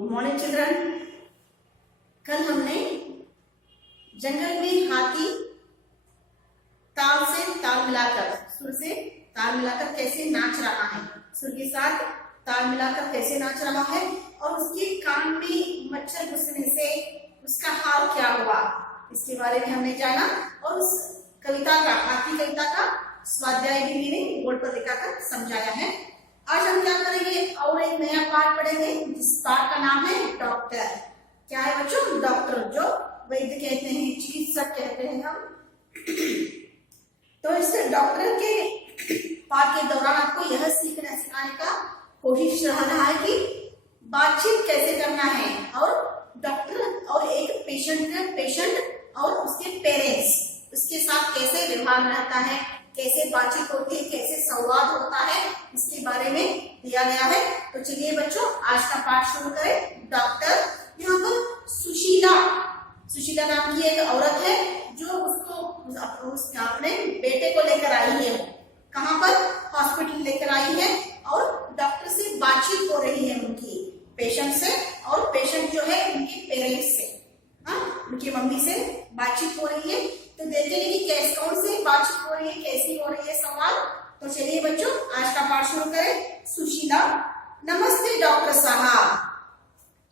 Good morning children. कल हमने जंगल में हाथी ताल से ताल मिलाकर, सुर से ताल मिलाकर कैसे नाच रहा है, सुर के साथ ताल मिलाकर कैसे नाच रहा है और उसके कान में मच्छर घुसने से उसका हाल क्या हुआ, इसके बारे में हमने जाना। और उस कविता का, हाथी कविता का स्वाध्याय भी मैंने बोर्ड पर दिखाकर समझाया है। आज हम क्या करेंगे और एक नया पाठ पढ़ेंगे जिस पाठ का नाम है डॉक्टर। क्या है बच्चों? डॉक्टर, जो वैद्य कहते हैं, चिकित्सक कहते हैं हम। तो इस डॉक्टर के पाठ के दौरान आपको यह सिखाने का कोशिश रहा है कि बातचीत कैसे करना है और डॉक्टर और एक पेशेंट और उसके पेरेंट्स, उसके साथ कैसे व्यवहार रहता है, कैसे बातचीत होती है, कैसे संवाद होता है, इसके बारे में दिया गया है। तो चलिए बच्चों आज का पाठ शुरू करें। डॉक्टर, यहाँ पर सुशीला नाम की एक औरत है जो उसको अपने बेटे को लेकर आई है। कहाँ पर? हॉस्पिटल लेकर आई है और डॉक्टर से बातचीत हो रही है, उनकी पेशेंट से, और पेशेंट जो है उनके पेरेंट्स से, उनकी मम्मी से बातचीत हो रही है। तो देखेंगे कि कैसे, कौन सी बातचीत हो रही है, कैसी हो रही है संवाद। तो चलिए बच्चों आज का पाठ शुरू करें। सुशीला, नमस्ते डॉक्टर साहब।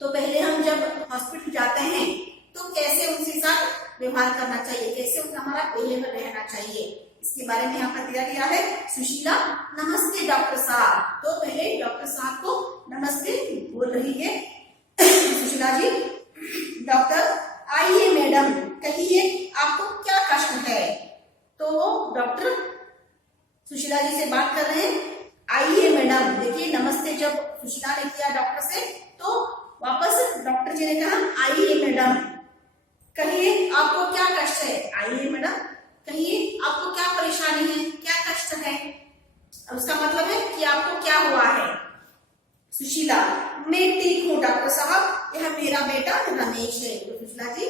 तो पहले हम जब हॉस्पिटल जाते हैं तो कैसे उनके साथ व्यवहार करना चाहिए, कैसे उनका हमारा बिहेवियर रहना चाहिए, इसके बारे में यहाँ पर दिया गया है। सुशीला, नमस्ते डॉक्टर साहब। तो पहले डॉक्टर साहब को नमस्ते बोल रही है सुशीला जी। डॉक्टर, आइए मैडम, कहिए आपको क्या कष्ट है। तो डॉक्टर सुशीला जी से बात कर रहे हैं। आइए मैडम, देखिए नमस्ते जब सुशीला ने किया डॉक्टर से तो वापस डॉक्टर जी ने कहा आइए मैडम, कहिए आपको क्या कष्ट है। आइए मैडम, कहिए आपको क्या परेशानी है, क्या कष्ट है। उसका मतलब है कि आपको क्या हुआ है। सुशीला, मैं ठीक हूँ डॉक्टर साहब, यह मेरा बेटा रमेश है। तो सुशीला जी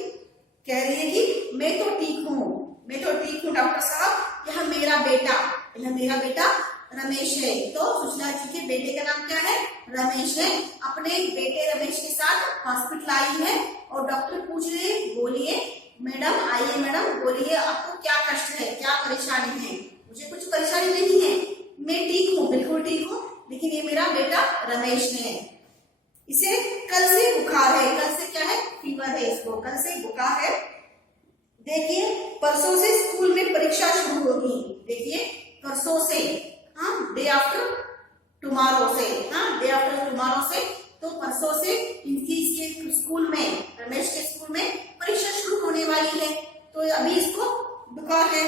कह रही है कि मैं तो ठीक हूँ डॉक्टर साहब, यह मेरा बेटा रमेश है। तो सुशीला जी के बेटे का नाम क्या है? रमेश है। अपने बेटे रमेश के साथ हॉस्पिटल आई है और डॉक्टर पूछ रहे हैं, बोलिए मैडम, आइए मैडम, बोलिए आपको क्या कष्ट है, क्या परेशानी है। मुझे कुछ परेशानी नहीं है, मैं ठीक हूँ, बिल्कुल ठीक हूँ, लेकिन ये मेरा बेटा रमेश है, इसे कल से बुखार है। कल से क्या है? फीवर है, इसको कल से बुखार है। देखिए परसों से स्कूल में परीक्षा शुरू होगी। देखिए परसों से, डे आफ्टर टुमारो से, तो परसों से इसके स्कूल में, रमेश के स्कूल में परीक्षा शुरू होने वाली है। तो अभी इसको बुखार है,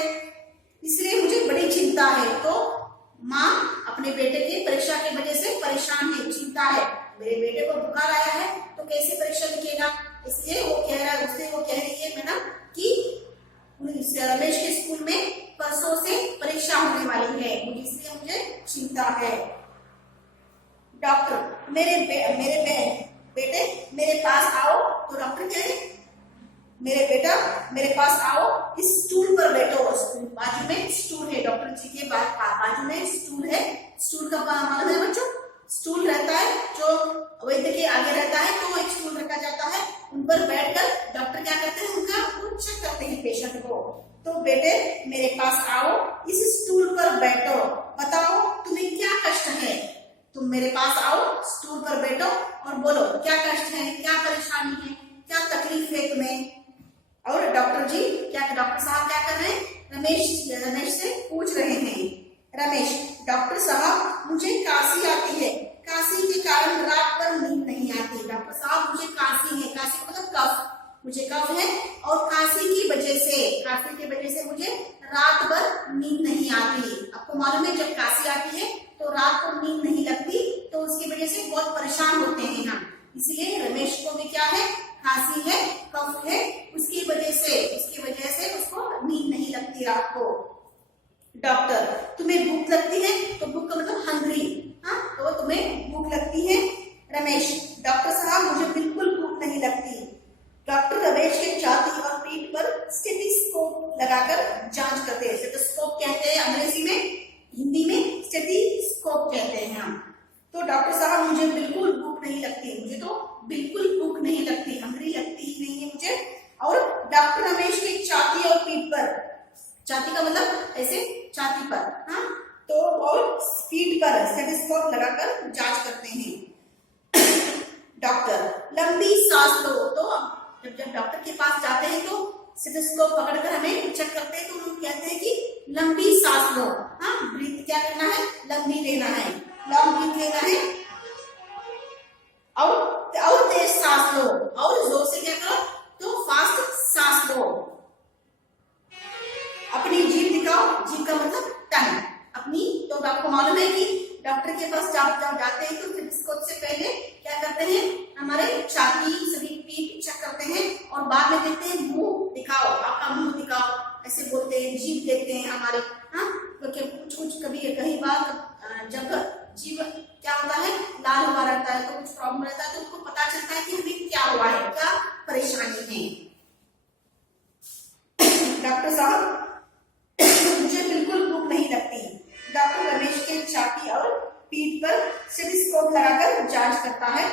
इसलिए मुझे बड़ी चिंता है। तो माँ अपने बेटे की परीक्षा की वजह से परेशान है, चिंता है, मेरे बेटे को बुखार आया है तो कैसे परीक्षा लिखेगा। इसलिए वो कह रहा है, उससे वो कह रही है मैडम कि रमेश के स्कूल में परसों से परीक्षा होने वाली है, इसलिए मुझे चिंता है। डॉक्टर, मेरे बेटे मेरे पास आओ। तो डॉक्टर कह रहे, मेरे बेटा मेरे पास आओ, इस स्टूल पर बैठो। बाजू में स्टूल है, डॉक्टर जी के बाजू में स्टूल है। स्टूल का मालूम है बच्चों? स्टूल रहता है जो वैद्य के आगे रहता है, तो एक स्टूल रखा जाता है, उन पर बैठकर डॉक्टर क्या करते हैं, उनका चेक करते हैं पेशेंट को। तो बेटे मेरे पास आओ, इस स्टूल पर बैठो, बताओ तुम्हें क्या कष्ट है। तुम मेरे पास आओ, स्टूल पर बैठो और बोलो क्या कष्ट है, क्या परेशानी है, क्या तकलीफ है तुम्हें। और डॉक्टर साहब क्या कर रहे हैं? रमेश से पूछ रहे हैं। रमेश, डॉक्टर साहब मुझे काशी आती है, काशी के कारण रात भर नींद नहीं आती। डॉक्टर साहब मुझे काशी है, काशी मतलब कफ, मुझे कफ है और काशी की वजह से मुझे रात भर नींद नहीं आती। आपको मालूम है जब काशी आती है तो रात को नींद नहीं लगती, तो उसकी वजह से बहुत परेशान होते हैं हम। इसलिए रमेश को भी क्या है? खांसी है, कफ है, उसकी वजह से उसको नींद नहीं लगती रात को। डॉक्टर, तुम्हें भूख लगती है? तो भूख का मतलब हंग्री, तो तुम्हें भूख लगती है। रमेश, डॉक्टर साहब मुझे बिल्कुल भूख नहीं लगती। डॉक्टर रमेश के छाती और पीठ पर स्टेथोस्कोप लगाकर जांच करते हैं। स्टेथोस्कोप कहते हैं अंग्रेजी में, हिंदी में स्टेथोस्कोप कहते हैं हम। तो डॉक्टर साहब मुझे बिल्कुल भूख नहीं लगती, मुझे तो बिल्कुल पर स्टेथोस्कोप लगाकर जांच करते हैं। डॉक्टर लंबी सांस लो। तो जब डॉक्टर के पास जाते हैं तो स्टेथोस्कोप पकड़कर हमें चेक करते हैं, तो हम कहते हैं कि लंबी सांस लो। हाँ, ब्रीथ क्या करना है, लंबी लेना है, लॉन्ग ब्रीथ लेना है, और तेज सांस लो, और जोर से क्या करो, तो फास्ट सांस लो। अपनी जीभ दिखाओ, जीभ का मतलब टंग अपनी। तो आपको मालूम है कि डॉक्टर के पास जब जाते हैं तो स्टेथोस्कोप से पहले क्या करते हैं, हमारे छाती सभी पीठ चेक करते हैं, और बाद में देखते हैं मुंह दिखाओ, आपका मुंह दिखाओ, ऐसे बोलते हैं। जीभ देखते हैं हमारे, हाँ, क्योंकि कुछ कभी कई बार जब जीभ क्या होता है, लाल हुआ रहता है, तो कुछ प्रॉब्लम रहता है, तो उनको पता चलता है कि हमें क्या हुआ है, क्या परेशानी है। डॉक्टर साहब मुझे बिल्कुल भूख नहीं लगती। डॉक्टर रमेश के छाती और पीठ पर स्टेथोस्कोप लगाकर जांच करता है।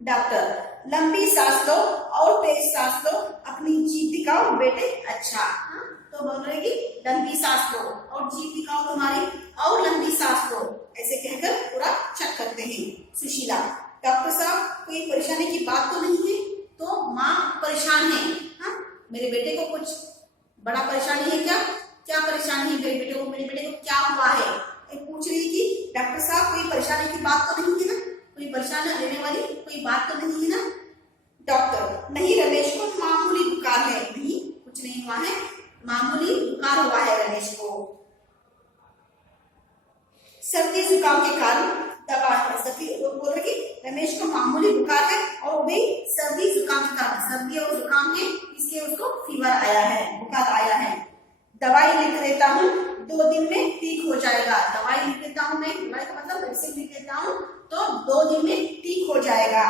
डॉक्टर लंबी सांस लो और तेज सांस लो, अपनी जीभ दिखाओ बेटे। अच्छा, हाँ, तो बोल रहे कि लंबी सांस लो और जीभ दिखाओ तुम्हारी, और लंबी सांस लो, ऐसे कहकर पूरा चेक करते हैं। सुशीला डॉक्टर साहब कोई परेशानी की बात तो नहीं है? तो माँ परेशान है। हाँ, मेरे बेटे को कुछ बड़ा परेशानी है क्या? क्या परेशानी है मेरे बेटे को क्या हुआ है? पूछ रही कि डॉक्टर साहब कोई परेशानी की बात तो नहीं है ना, कोई परेशानी लेने वाली कोई बात तो नहीं है ना? डॉक्टर नहीं, रमेश को मामूली बुखार है। नहीं, कुछ नहीं हुआ है, मामूली बुखार हुआ है रमेश को। सर्दी जुकाम के कारण दवा बोल रहे कि रमेश को मामूली बुखार है, और भी सर्दी जुकाम के कारण, सर्दी और जुकाम है, इसलिए उसको फीवर आया है, बुखार आया है। दवाई लिख देता हूँ, 2 दिन में ठीक हो जाएगा। दवाई लिख देता हूँ मैं, दवाई का मतलब मेडिसिन लिख देता हूँ, तो 2 दिन में ठीक हो जाएगा।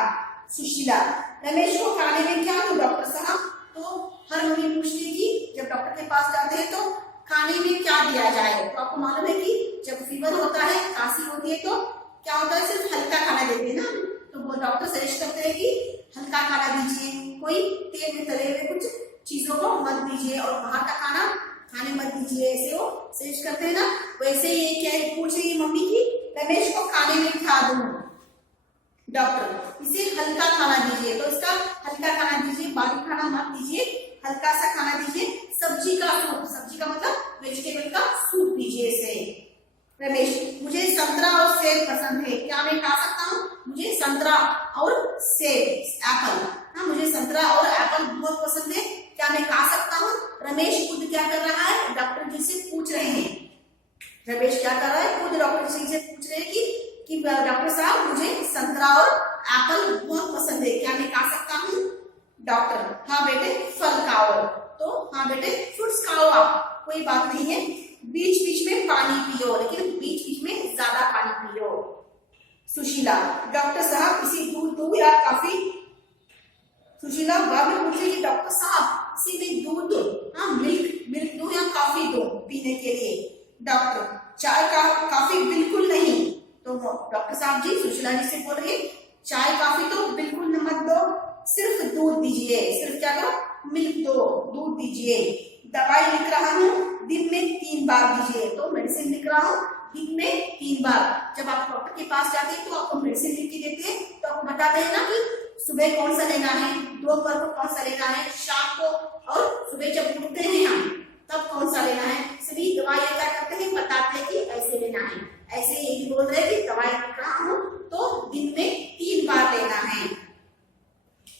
सुशीला रमेश को खाने में क्या दो डॉक्टर साहब? तो हर मम्मी पूछती है कि जब डॉक्टर के पास जाते हैं तो खाने में क्या दिया जाए। तो आपको मालूम है कि जब फीवर होता है, खांसी होती है, तो क्या होता है, सिर्फ हल्का खाना देते हैं ना। तो वो डॉक्टर सजेस्ट करते हैं कि हल्का खाना दीजिए, कोई तेल में तले हुए कुछ चीजों को मत दीजिए, और बाहर का खाना खाने मत दीजिए, ऐसे वो सजेस्ट करते हैं ना। वैसे ये क्या पूछ रही है मम्मी की रमेश को खाने में क्या दूं? डॉक्टर इसे हल्का खाना दीजिए, तो इसका हल्का खाना दीजिए, बारीक खाना मत दीजिए, हल्का सा खाना दीजिए। सब्जी का सूप, सब्जी का मतलब वेजिटेबल का सूप दीजिए इसे। रमेश मुझे संतरा और सेब पसंद है, क्या मैं खा सकता हूँ? मुझे संतरा और सेब, एप्पल, हाँ, मुझे संतरा और एप्पल बहुत पसंद है, क्या मैं खा सकता हूँ? रमेश खुद क्या कर रहा है, डॉक्टर जी से पूछ रहे हैं। रमेश क्या कर रहा है, खुद डॉक्टर जी से पूछ रहे हैं कि डॉक्टर साहब मुझे संतरा और एप्पल बहुत पसंद है, क्या मैं खा सकता हूँ? डॉक्टर हाँ बेटे, फल खाओ। तो हाँ बेटे, फ्रूट्स खाओ आप, कोई बात नहीं है, बीच बीच में पानी पियो, लेकिन बीच बीच में ज्यादा पानी पियो। सुशीला डॉक्टर साहब इसी दूध दूं या कॉफी? सुशीला बाद में पूछे कि डॉक्टर साहब इसी में दूध दो, हाँ, मिल्क दूं या कॉफी दो पीने के लिए? डॉक्टर चाय का कॉफी बिल्कुल नहीं। तो डॉक्टर साहब जी सुशीला जी से बोल रहे चाय कॉफी तो बिल्कुल मत दो, सिर्फ दूध दीजिए, सिर्फ क्या करो, मिल्क दो, दूध दीजिए। दवाई लिख रहा हूँ, दिन में 3 बार दीजिए। तो मेडिसिन लिख रहा हूँ, दिन में 3 बार। जब आप डॉक्टर के पास जाते हैं तो आपको मेडिसिन लिख के देते हैं, तो आपको बताते हैं ना कि सुबह कौन सा लेना है, दोपहर को कौन सा लेना है, शाम को, और सुबह जब उठते हैं हम तब कौन सा लेना है। सभी दवाइयाँ क्या करते हैं, बताते हैं कि ऐसे लेना है। ऐसे यही बोल रहे हैं कि दवाई लिख रहा हूँ तो दिन में 3 बार लेना है।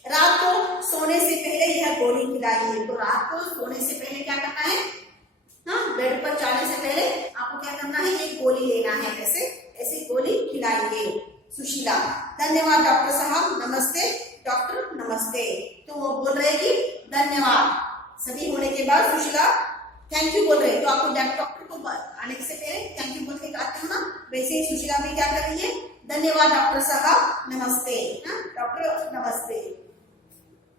रात को सोने से पहले यह गोली खिलाइए। तो रात को सोने से पहले क्या करना है, हाँ, बेड पर जाने से पहले आपको क्या करना है, एक गोली लेना है, ऐसे गोली खिलाइए। सुशीला धन्यवाद डॉक्टर साहब, नमस्ते डॉक्टर, नमस्ते। तो वो बोल रहे कि धन्यवाद। सभी होने के बाद सुशीला थैंक यू बोल रहे, तो आपको डॉक्टर को आने से पहले थैंक यू बोल के आते हो ना, वैसे ही सुशीला भी क्या कर रही है, धन्यवाद डॉक्टर साहब, नमस्ते, हाँ, डॉक्टर नमस्ते।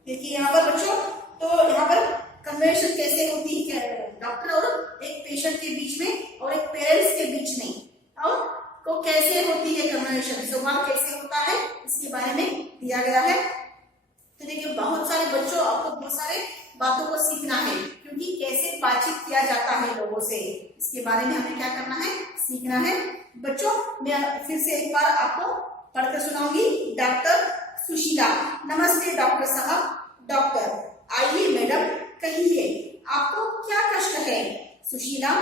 देखिए यहाँ पर बच्चों, तो यहाँ पर कन्वर्सेशन कैसे होती है डॉक्टर और एक पेशेंट के बीच में और एक पेरेंट्स के बीच में, और तो कैसे होती है कन्वर्सेशन, संवाद कैसे होता है, इसके बारे में दिया गया है। तो देखिए बहुत सारे बच्चों, आपको बहुत सारे बातों को सीखना है, क्योंकि क्योंकि कैसे बातचीत किया जाता है लोगों से, इसके बारे में हमें क्या करना है, सीखना है। बच्चों मैं फिर से एक बार आपको पढ़कर सुनाऊंगी। डॉक्टर सुशीला। नमस्ते डॉक्टर साहब। डॉक्टर, आइए मैडम, कहिए आपको क्या कष्ट है। सुशीला,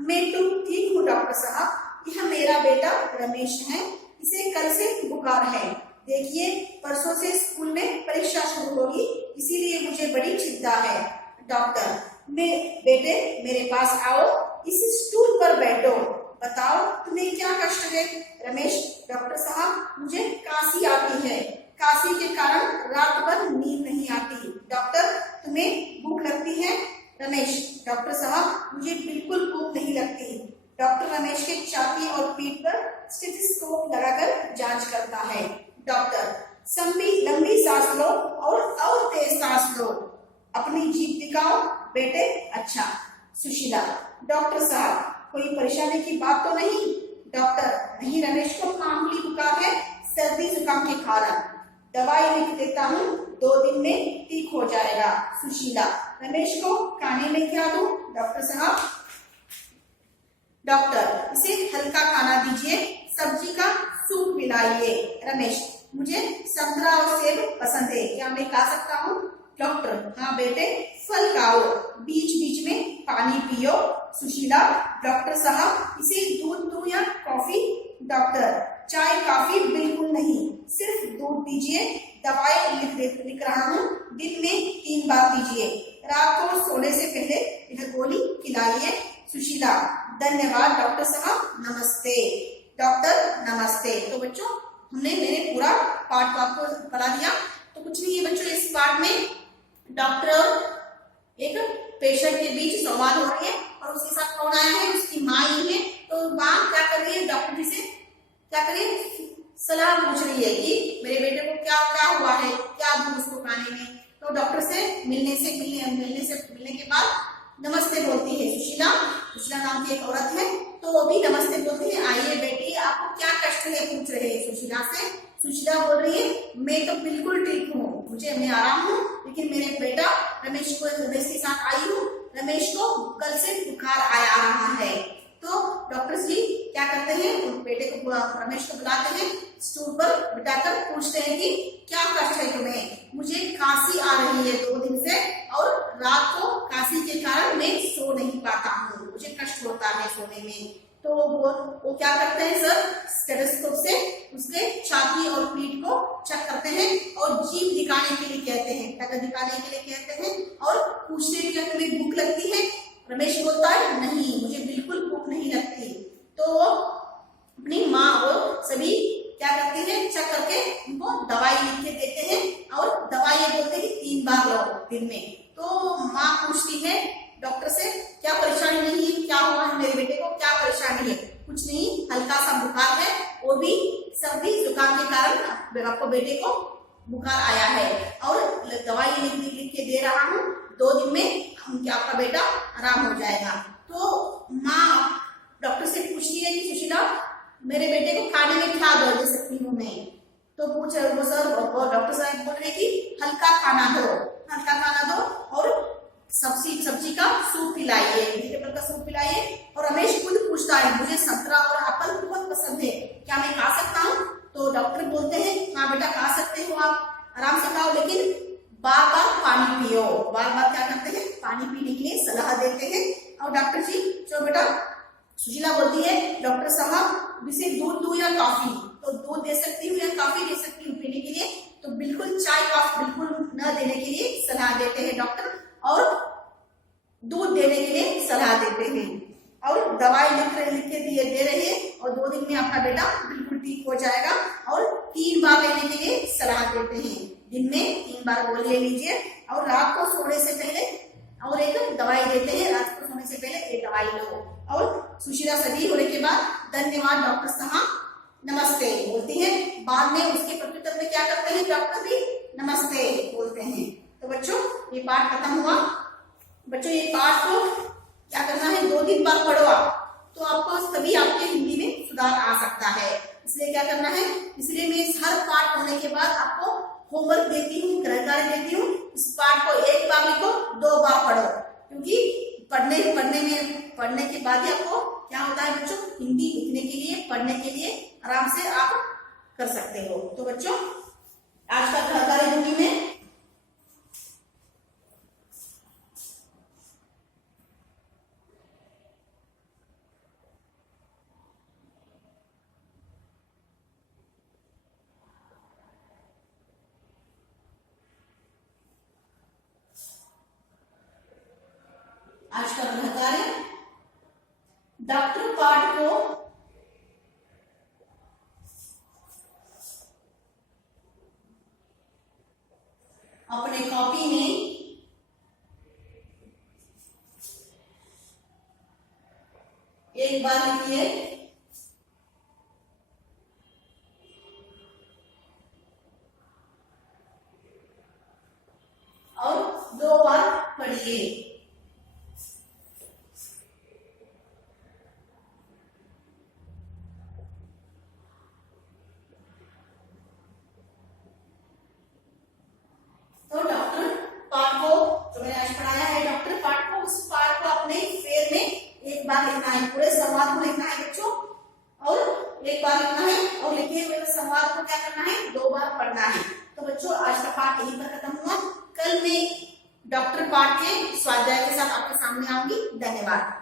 मैं तो ठीक हूँ डॉक्टर साहब, यह मेरा बेटा रमेश है, इसे कल से बुखार है। देखिए परसों से स्कूल में परीक्षा शुरू होगी, इसीलिए मुझे बड़ी चिंता है। डॉक्टर, बेटे मेरे पास आओ, इस स्टूल पर बैठो, बताओ तुम्हें क्या कष्ट है। रमेश, डॉक्टर साहब मुझे काशी आती है, काशी के कारण रात भर नींद नहीं आती। डॉक्टर, तुम्हें भूख लगती है। रमेश, डॉक्टर साहब मुझे बिल्कुल भूख नहीं लगती। डॉक्टर रमेश के छाती और पीठ पर स्टेथोस्कोप लगाकर जांच करता है। डॉक्टर, लंबी सांस लो और तेज सांस लो, अपनी जीभ दिखाओ बेटे। अच्छा। सुशीला, डॉक्टर साहब कोई परेशानी की बात तो नहीं। डॉक्टर, नहीं रमेश को मामूली बुखार है, सर्दी जुकाम के कारण, दवाई लिख देता हूँ, 2 दिन में ठीक हो जाएगा। सुशीला, रमेश को खाने में क्या दूं। डॉक्टर साहब, डॉक्टर इसे हल्का खाना दीजिए, सब्जी का सूप पिलाइए। रमेश, मुझे संतरा और सेब पसंद है, क्या मैं खा सकता हूँ। डॉक्टर, हाँ बेटे फल खाओ, बीच बीच में पानी पियो। सुशीला, डॉक्टर साहब इसे दूध दूं या कॉफी। डॉक्टर, चाय कॉफी बिल्कुल नहीं, सिर्फ दूध दीजिए, दवाई लिख रहा हूँ, दिन में 3 बार दीजिए, रात को सोने से पहले यह गोली खिलाइए। सुशीला, धन्यवाद डॉक्टर साहब, नमस्ते। डॉक्टर नमस्ते। तो बच्चों हमने मैंने पूरा पाठ आपको पढ़ा दिया। तो कुछ नहीं है बच्चों, इस पाठ में डॉक्टर और एक पेशेंट के बीच संवाद हो रही है और उसके साथ कौन आया है, उसकी माँ ही है। तो माँ क्या कर रही है, डॉक्टर जी से क्या कर रही है, सलाह पूछ रही है कि मेरे बेटे को क्या क्या हुआ है, क्या दूं उसको खाने में। तो डॉक्टर से मिलने के बाद नमस्ते बोलती है सुशीला नाम की एक औरत है, तो वो भी नमस्ते बोलती है। आइए बेटी आपको क्या कष्ट है, पूछ रहे हैं सुशीला से। सुशीला बोल रही है मैं तो बिल्कुल ठीक हूँ, मैं आराम हूँ, लेकिन मेरे बेटा रमेश के साथ आई हूँ, रमेश को कल से बुखार आया रहा है। तो डॉक्टर जी क्या करते हैं, उन बेटे को रमेश को बुलाते हैं, स्टूल पर बिठाकर पूछते हैं कि क्या कष्ट है तुम्हें। मुझे खांसी आ रही है 2 दिन से और रात को खांसी के कारण मैं सो नहीं पाता हूँ, मुझे कष्ट होता है सोने में। तो वो क्या करते हैं सर, स्टेथोस्कोप से उसके छाती और पीठ को चेक करते हैं और जीभ दिखाने के लिए कहते हैं, टक दिखाने के लिए कहते हैं और पूछते हैं क्या तुम्हें भूख लगती है। रमेश बोलता है नहीं, मुझे बिल्कुल भूख नहीं लगती। तो अपनी माँ और सभी क्या करती है, चेक करके उनको दवाई लिख के देते हैं और दवाई बोलते हैं 3 बार लो दिन में। तो माँ पूछती है डॉक्टर से क्या परेशानी नहीं है, क्या हुआ है मेरे बेटे को, क्या परेशानी है। कुछ नहीं, हल्का सा बुखार है, वो भी सर्दी जुकाम के कारण आपको बेटे को बुखार आया है और दवाई लिख के दे रहा हूँ, 2 दिन में आपका बेटा आराम हो जाएगा। तो माँ डॉक्टर से पूछती है कि सुशीला मेरे बेटे को खाने में क्या दे सकती हूँ मैं। तो पूछ वो सर डॉक्टर साहब बोल रहे कि हल्का खाना दो और सब्जी का सूप पिलाइए, वेजिटेबल का सूप पिलाइए। और रमेश खुद पूछता है मुझे संतरा और एप्पल बहुत पसंद है, क्या मैं खा सकता हूँ। तो डॉक्टर बोलते हैं हाँ बेटा खा सकते हो, आप आराम से खाओ, लेकिन बार बार पानी पियो। बार बार क्या करते हैं, पानी पीने के लिए सलाह देते हैं। और डॉक्टर जी जो बेटा, सुशीला बोलती है डॉक्टर साहब इसे दूध दूं या कॉफी। तो दूध दे सकती हूँ या कॉफी दे सकती हूँ पीने के लिए। तो बिल्कुल चाय कॉफी बिल्कुल न देने के लिए सलाह देते हैं डॉक्टर और दूध देने के लिए सलाह देते हैं और दवाई लिख के दे रहे हैं और 2 दिन में आपका बेटा बिल्कुल ठीक हो जाएगा। और 3 बार लेने के लिए सलाह देते हैं, दिन में 3 बार गोली ले लीजिए और रात को सोने से पहले और एक दवाई देते हैं, रात को सोने से पहले एक दवाई लो। और सुशीला सही होने के बाद धन्यवाद डॉक्टर साहब, नमस्ते बोलती है। बाद में उसके प्रत्युत्तर में क्या करते हैं, डॉक्टर भी नमस्ते बोलते हैं। तो बच्चों ये पाठ खत्म हुआ। बच्चों ये पाठ को क्या करना है, 2-3 बार पढ़ो आप, तो आपको तभी आपके हिंदी में सुधार आ सकता है। इसलिए क्या करना है, इसलिए मैं हर पाठ होने के बाद आपको होमवर्क देती हूँ, गृह कार्य देती हूँ। इस पाठ को 1 बार लिखो, 2 बार पढ़ो। क्योंकि पढ़ने के बाद ही आपको क्या होता है बच्चों, हिंदी लिखने के लिए, पढ़ने के लिए आराम से आप कर सकते हो। तो बच्चों आज का गृह कार्य हिंदी में आज का गृह कार्य डॉक्टर पाठ को अपने कॉपी में एक बार लिखिए और 2 बार पढ़िए। तो डॉक्टर पाठ को जो मैंने आज पढ़ाया है, डॉक्टर पाठ को, उस पाठ को अपने फेर में एक बार लिखना है, पूरे संवाद को लिखना है बच्चों, और एक बार लिखना है और लिखे हुए संवाद को क्या करना है, 2 बार पढ़ना है। तो बच्चों आज का पाठ यहीं पर खत्म हुआ। कल मैं डॉक्टर पाठ के स्वाध्याय के साथ आपके सामने आऊंगी। धन्यवाद।